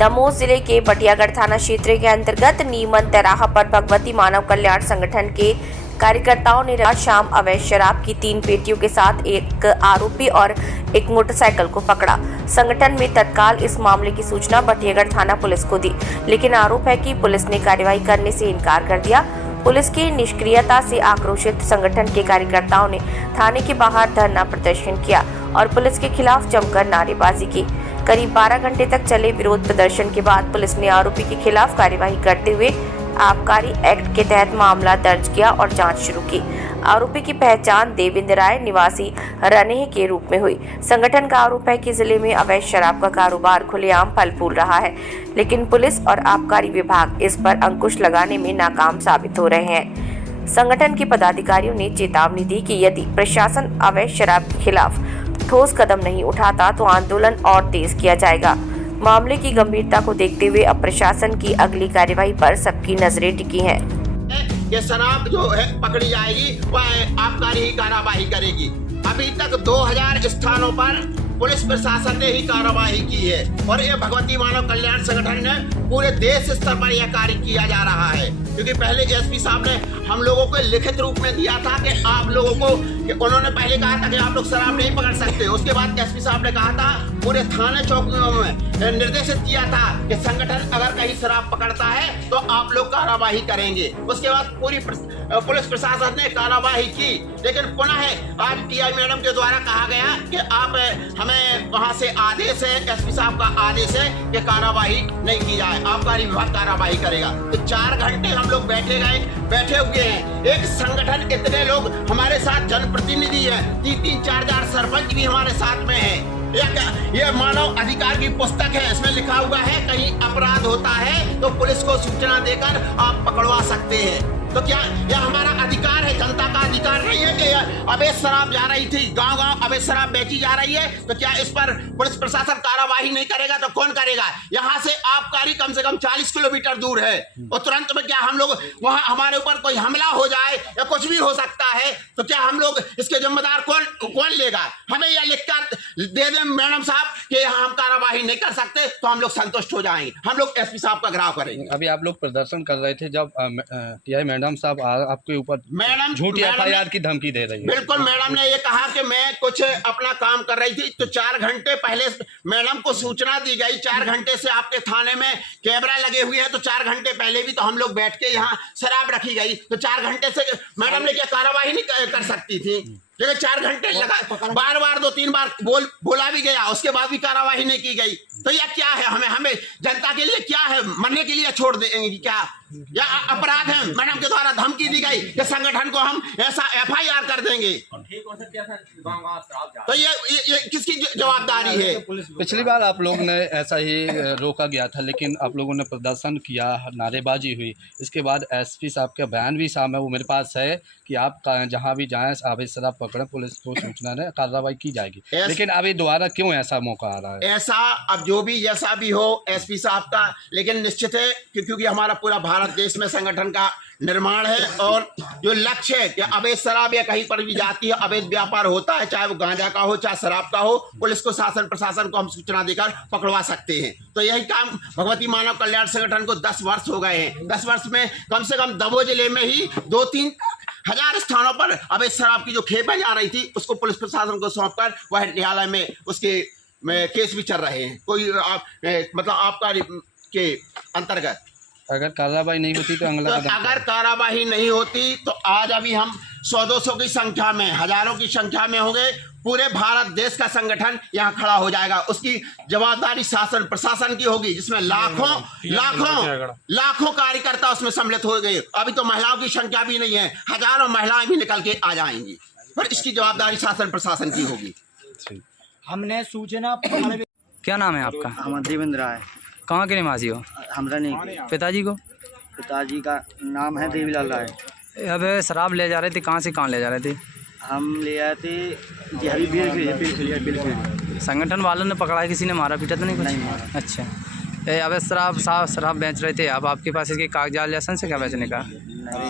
दमोह जिले के बटियागढ़ थाना क्षेत्र के अंतर्गत नीमन तिराहा पर भगवती मानव कल्याण संगठन के कार्यकर्ताओं ने रात शाम अवैध शराब की 3 पेटियों के साथ एक आरोपी और एक मोटरसाइकिल को पकड़ा। संगठन में तत्काल इस मामले की सूचना बटियागढ़ थाना पुलिस को दी, लेकिन आरोप है कि पुलिस ने कार्रवाई करने से इनकार कर दिया। पुलिस की निष्क्रियता से आक्रोशित संगठन के कार्यकर्ताओं ने थाने के बाहर धरना प्रदर्शन किया और पुलिस के खिलाफ जमकर नारेबाजी की। करीब 12 घंटे तक चले विरोध प्रदर्शन के बाद पुलिस ने आरोपी के खिलाफ कार्यवाही करते हुए आबकारी एक्ट के तहत मामला दर्ज किया और जांच शुरू की। आरोपी की पहचान देवेंद्र राय निवासी रनेह के रूप में हुई। संगठन का आरोप है कि जिले में अवैध शराब का कारोबार खुलेआम फल फूल रहा है, लेकिन पुलिस और आबकारी विभाग इस पर अंकुश लगाने में नाकाम साबित हो रहे हैं। संगठन के पदाधिकारियों ने चेतावनी दी कि यदि प्रशासन अवैध शराब के खिलाफ ठोस कदम नहीं उठाता तो आंदोलन और तेज किया जाएगा। मामले की गंभीरता को देखते हुए अब प्रशासन की अगली कार्यवाही पर सबकी नजरें टिकी हैं। ये शराब जो है पकड़ी जाएगी वह आबकारी ही कार्रवाई करेगी। अभी तक 2000 स्थानों पर पुलिस प्रशासन ने ही कार्रवाई की है और ये भगवती मानव कल्याण संगठन ने पूरे देश स्तर पर यह कार्य किया जा रहा है, क्योंकि पहले एसपी साहब ने हम लोगों को लिखित रूप में दिया था कि आप लोगों को उन्होंने पहले कहा था कि आप लोग शराब नहीं पकड़ सकते। उसके बाद एसपी साहब ने कहा था, पूरे थाने चौकियों में निर्देशित किया था कि संगठन अगर कहीं शराब पकड़ता है तो आप लोग कार्रवाई करेंगे। उसके बाद पूरी पुलिस प्रशासन ने कार्रवाई की, लेकिन पुनः आज टीआई मैडम के द्वारा कहा गया कि आप हमें वहां से आदेश है, एसपी साहब का आदेश है कि कार्रवाई नहीं की जाए, आबकारी विभाग कार्रवाई करेगा। तो 4 घंटे हम लोग बैठे हुए हैं। एक संगठन, इतने लोग हमारे साथ जनप्रतिनिधि है, 3-3, 4-4 सरपंच भी हमारे साथ में है। ये मानव अधिकार की पुस्तक है, इसमें लिखा हुआ है कहीं अपराध होता है तो पुलिस को सूचना देकर आप पकड़वा सकते हैं। तो क्या यह हमारा अधिकार है? जनता का अधिकार नहीं है कि अवैध शराब जा रही थी, गांव-गांव अवैध शराब बेची जा रही है, तो क्या इस पर पुलिस प्रशासन कार्रवाई नहीं करेगा तो कौन करेगा? यहाँ से आबकारी कम से कम 40 किलोमीटर दूर है और तुरंत में क्या हम लोग वहाँ हमारे ऊपर कोई हमला हो जाए या कुछ भी हो सकता है, तो क्या हम लोग इसके जिम्मेदार कौन लेगा? हमें यह लिखकर दे दें मैडम साहब कि हम कार्रवाई नहीं कर सकते तो हम लोग संतुष्ट हो जाएंगे, हम लोग एसपी साहब का घेराव करेंगे। अभी आप लोग प्रदर्शन कर रहे थे जब टीआई मैडम साहब आपके ऊपर झूठी एफआईआर की धमकी दे रही है। बिल्कुल, मैडम ने ये कहा कि मैं कुछ अपना काम कर रही थी, तो 4 घंटे पहले मैडम को सूचना दी गई। 4 घंटे से आपके थाने में कैमरा लगे हुए हैं, तो 4 घंटे पहले भी तो हम लोग बैठ के यहाँ शराब रखी गई, तो 4 घंटे से मैडम ने क्या कार्रवाई नहीं कर सकती थी? लेकिन 4 घंटे लगा, बार 2-3 बार बोला भी गया, उसके बाद भी कार्रवाई नहीं की गई। तो यह क्या है? हमें जनता के लिए क्या है? मरने के लिए छोड़ देंगे क्या? या अपराध है? मैडम के द्वारा धमकी दी गई कि संगठन को हम ऐसा एफआईआर कर देंगे, तो ये किसकी जवाबदारी है? पिछली बार आप लोग ने ऐसा ही रोका गया था, लेकिन आप लोगों ने प्रदर्शन किया, नारेबाजी हुई, इसके बाद एसपी साहब का बयान भी सामने वो मेरे पास है कि आप जहां भी जाएं अवैध शराब पकड़े, पुलिस को सूचना दें, कार्रवाई की जाएगी। लेकिन अभी दोबारा क्यों ऐसा मौका आ रहा है? ऐसा अब जो भी जैसा भी हो एसपी साहब का, लेकिन निश्चित है क्योंकि हमारा पूरा भारत देश में संगठन का निर्माण है और जो लक्ष्य है कि अवैध शराब या कहीं पर भी जाती है, अवैध व्यापार होता है, चाहे वो गांजा का हो चाहे शराब का हो, पुलिस को शासन प्रशासन को हम सूचना देकर पकड़वा सकते हैं। तो यही काम भगवती मानव कल्याण संगठन को 10 वर्ष हो गए हैं। 10 वर्ष में कम से कम दमोह जिले में ही 2-3 हजार स्थानों पर अवैध शराब की जो खेपें जा रही थी उसको पुलिस प्रशासन को सौंपकर वह न्यायालय में उसके केस भी चल रहे हैं। कोई मतलब आबकारी के अंतर्गत अगर कार्रवाई नहीं होती तो अगर कार्रवाई नहीं होती तो आज अभी हम 100-200 की संख्या में, हजारों की संख्या में होंगे। पूरे भारत देश का संगठन यहाँ खड़ा हो जाएगा। उसकी जवाबदारी शासन प्रशासन की होगी, जिसमें लाखों कार्यकर्ता उसमें सम्मिलित हो गए। अभी तो महिलाओं की संख्या भी नहीं है, हजारों महिलाएं भी निकल के आ जाएंगी, पर इसकी जवाबदारी शासन प्रशासन की होगी। हमने सूचना क्या नाम है आपका? हमारा देवेंद्र राय। कहाँ के निवासी हो? हमरा नहीं। पिताजी को? पिताजी का नाम है देवीलाल राय। अब शराब ले जा रहे थे, कहाँ से कहाँ ले जा रहे थे? हम ले आए थे बिल। संगठन वालों ने पकड़ा है? किसी ने मारा पीटा तो नहीं कुछ? नहीं मारा। अच्छा, अब शराब बेच रहे थे, अब आपके पास इसके कागजात लाइसेंस है क्या बेचने का? नहीं।